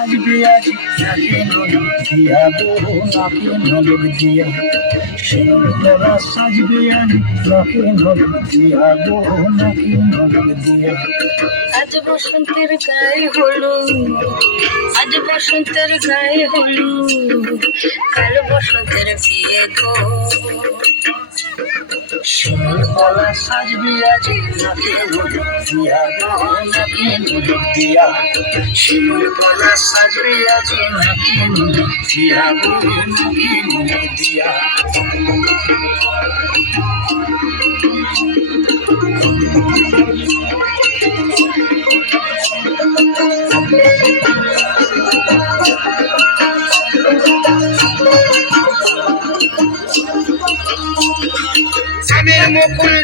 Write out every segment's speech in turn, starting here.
সাজবে আজ নাকে নলক দিয়া গো, নাকে নলক দিয়া। শিমুল পরা সাজবে আজ নাকে নলক দিয়া গো, নাকে নলক দিয়া। আজ বসন্তের গায়ে হলুদ, আজ বসন্তের গায়ে হলুদ, কাল বসন্তের বিয়ে গো। শিমুল পরা সাজবে আজ নাকে নলক দিয়া গো, নাকে নলক দিয়া। শিমুল পরা সাজবে আজ নাকে নলক দিয়া গো, নাকে নলক দিয়া।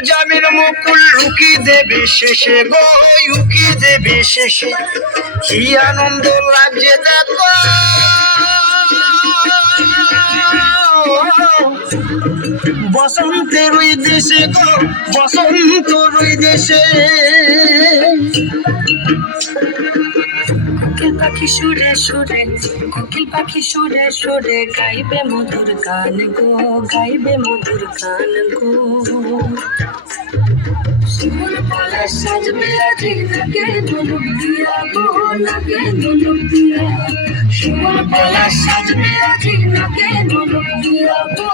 জামের মুকুল লুকি দেবে শেষে গো, লুকি দেবে শেষে। কি আনন্দ লাগছে দেখো, বসন্তের ওই দেশে গো, বসন্তর ওই দেশে। কোকিল পাখি সুরে সুরে, কোকিল পাখি সুরে সুরে গাইবে মধুর গান গো, গাইবে মধুর গান গো। শিমুল পরা সাজবে আজ নাকে নলক দিয়া গো, নাকে নলক দিয়া। শিমুল পরা সাজবে আজ নাকে নলক দিয়া গো।